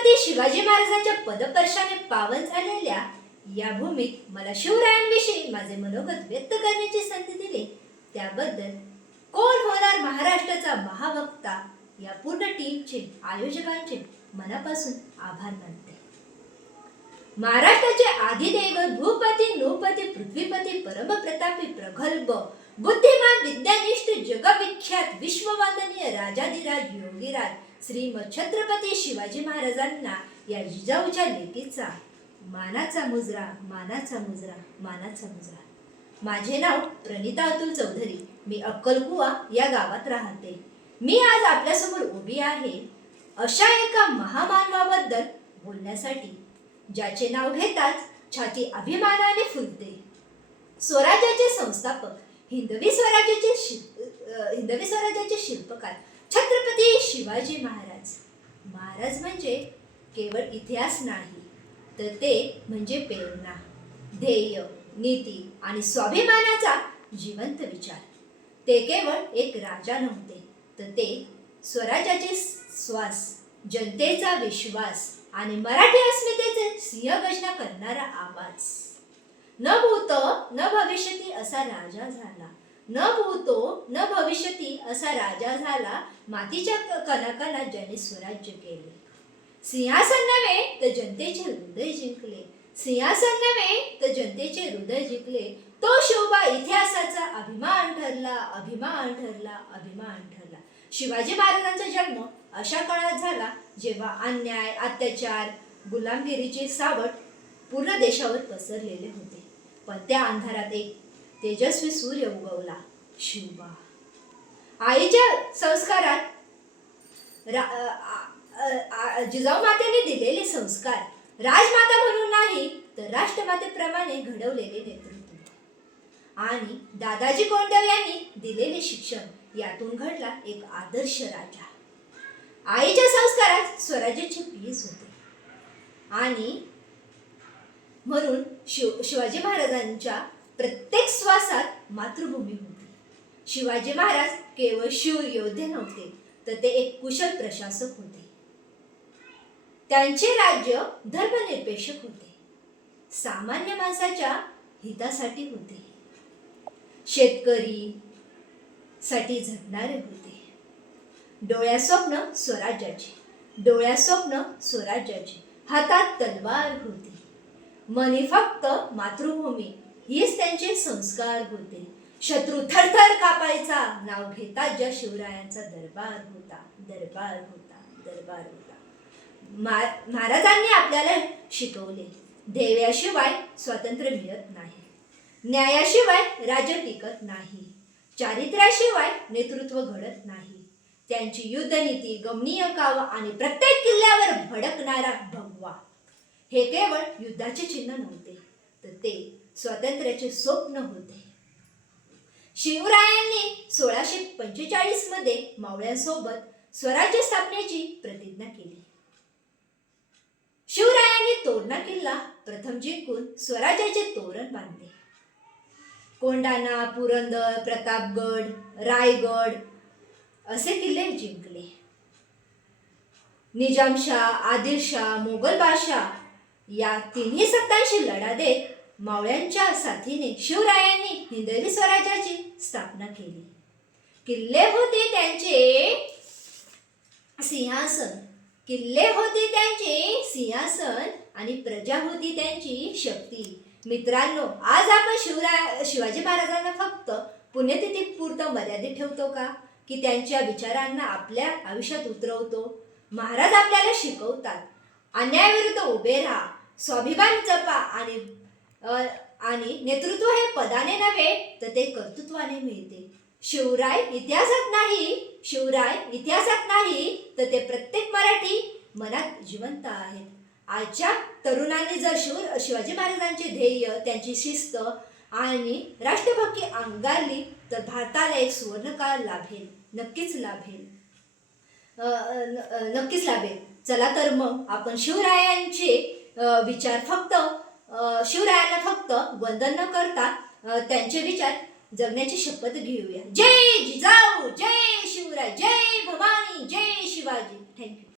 छत्रपती शिवाजी महाराजांच्या पदस्पर्शाने पावन झालेल्या या भूमीत मला शिवरायांविषयी माझे मनोगत व्यक्त करण्याची संधी दिली त्याबद्दल कोण होणार महाराष्ट्राचा महावक्ता या पूर्ण टीमचे आयोजकांचे मनापासून आभार मानते। महाराष्ट्राचे आदिदैवत भूपती नृपती पृथ्वीपती परमप्रतापी प्रगल्भ बुद्धिमान विद्यानिष्ठ जगविख्यात विश्ववंदनीय राजाधिराज योगीराज श्रीमद छत्रपती शिवाजी महाराजांना या जिजाऊच्या लेकीचा मानाचा मुजरा मानाचा मुजरा मानाचा मुजरा। माझे नाव प्रणिता अतुल चौधरी, मी अक्कलकुवा या गावात राहते। मी आज आपल्यासमोर उभी आहे अशा एका महामानवाबद्दल बोलण्यासाठी ज्याचे नाव घेताच छाती अभिमानाने फुलते। स्वराज्याचे संस्थापक, हिंदवी स्वराज्याचे शिल्पकार छत्रपती शिवाजी महाराज। महाराज म्हणजे केवळ इतिहास नाही तर ते म्हणजे प्रेरणा, ध्येय, नीती आणि स्वाभिमानाचा जिवंत विचार। ते केवळ एक राजा नव्हते तर ते स्वराज्याचे श्वास, जनतेचा विश्वास आणि मराठी अस्मितेचे सिंहगर्जना करणारा आवाज। न भूतो न भविष्यती असा राजा झाला, न भूतो न भविष्यती असा राजा झाला। मातीच्या कणाकणात ज्याने स्वराज्य केले, सिंहासन नव्हे तर जनतेचे हृदय जिंकले, सिंहासन नव्हे तर जनतेचे हृदय जिंकले। तो शिवबा इतिहासाचा अभिमान ठरला, अभिमान ठरला, अभिमान ठरला। शिवाजी महाराजांचा जन्म अशा काळात झाला जेव्हा अन्याय, अत्याचार, गुलामगिरीचे सावट पूर्ण देशावर पसरलेले होते। पण त्या अंधारात एक तेजस्वी सूर्य उगवला, शिवबा। आईच्या संस्कारात जिजाऊ मातेने दिलेले संस्कार, राजमाता म्हणून नाही तर राष्ट्रमातेप्रमाणे घडवलेले नेतृत्व आणि दादाजी कोंडदेव यांनी दिलेले शिक्षण, यातून घडला एक आदर्श राजा। आईच्या संस्कारात स्वराज्याचे बीज होते आणि म्हणून शिवाजी महाराजांच्या प्रत्येक श्वासात मातृभूमी होती। शिवाजी महाराज केवळ शूर योद्धे नव्हते तर ते एक कुशल प्रशासक होते। त्यांचे राज्य धर्मनिरपेक्ष होते, सामान्य माणसाच्या हितासाठी होते, शेतकरी साठी झटणारे होते। डोळ्यात स्वप्न स्वराज्याचे, डोळ्यात स्वप्न स्वराज्याचे, हातात तलवार होती, मनी फक्त मातृभूमी हीच त्यांचे संस्कार होते। शत्रू थरथर कापायचा नाव घेतात ज्या शिवरायांचा दरबार होता, दरबार होता, दरबार होता। महाराजांनी आपल्याला शिकवले, ध्येयाशिवाय स्वातंत्र्य मिळत नाही, न्यायाशिवाय राज्य टिकत नाही, चारित्र्याशिवाय नेतृत्व घडत नाही। त्यांची युद्धनीती, गमनीय कावा आणि प्रत्येक किल्ल्यावर भडकणारा भगवा हे केवळ युद्धाचे चिन्ह नव्हते तर ते स्वातंत्र्याचे स्वप्न होते। शिवरायांनी 1645 मध्ये मावळ्यांसोबत स्वराज्य स्थापनेची प्रतिज्ञा केली। शिवरायांनी तोरणा किल्ला प्रथम जिंकून स्वराज्याचे तोरण बांधले। कोंढाणा, पुरंदर, प्रतापगड, रायगड असे किल्ले जिंकले। निजामशाह, आदिलशाह, मोगल बादशाह या तिन्ही सत्तांशी लढा देत मावळ्यांच्या साथीने शिवरायांनी हिंदवी स्वराज्याची स्थापना केली। किल्ले होते त्यांचे सिंहासन, किल्ले होते त्यांचे सिंहासन आणि प्रजा होती त्यांची शक्ती। मित्रांनो, आज आपण शिवाजी महाराजांना फक्त पुण्यतिथीपुरतं मर्यादित ठेवतो का की त्यांच्या विचारांना आपल्या आयुष्यात उतरवतो? महाराज आपल्याला शिकवतात, अन्यायाविरुद्ध उभे राहा, स्वाभिमान जपा आणि नेतृत्व हे पदाने नव्हे तर ते कर्तृत्वाने मिळते। शिवराय इतिहासात नाही तर ते प्रत्येक मराठी मनात जिवंत आहेत। आजच्या तरुणांनी जर शिवाजी महाराजांचे ध्येय, त्यांची शिस्त आणि राष्ट्रभक्ती अंगारली तर भारताला एक सुवर्णकाळ लाभेल, नक्कीच लाभेल, नक्कीच लाभेल। चला तर मग आपण शिवरायांचे विचार शिवरायांना फक्त वंदन न करता त्यांचे विचार जगण्याची शपथ घेऊया। जय जिजाऊ, जय शिवराय, जय भवानी, जय शिवाजी। थँक्यू।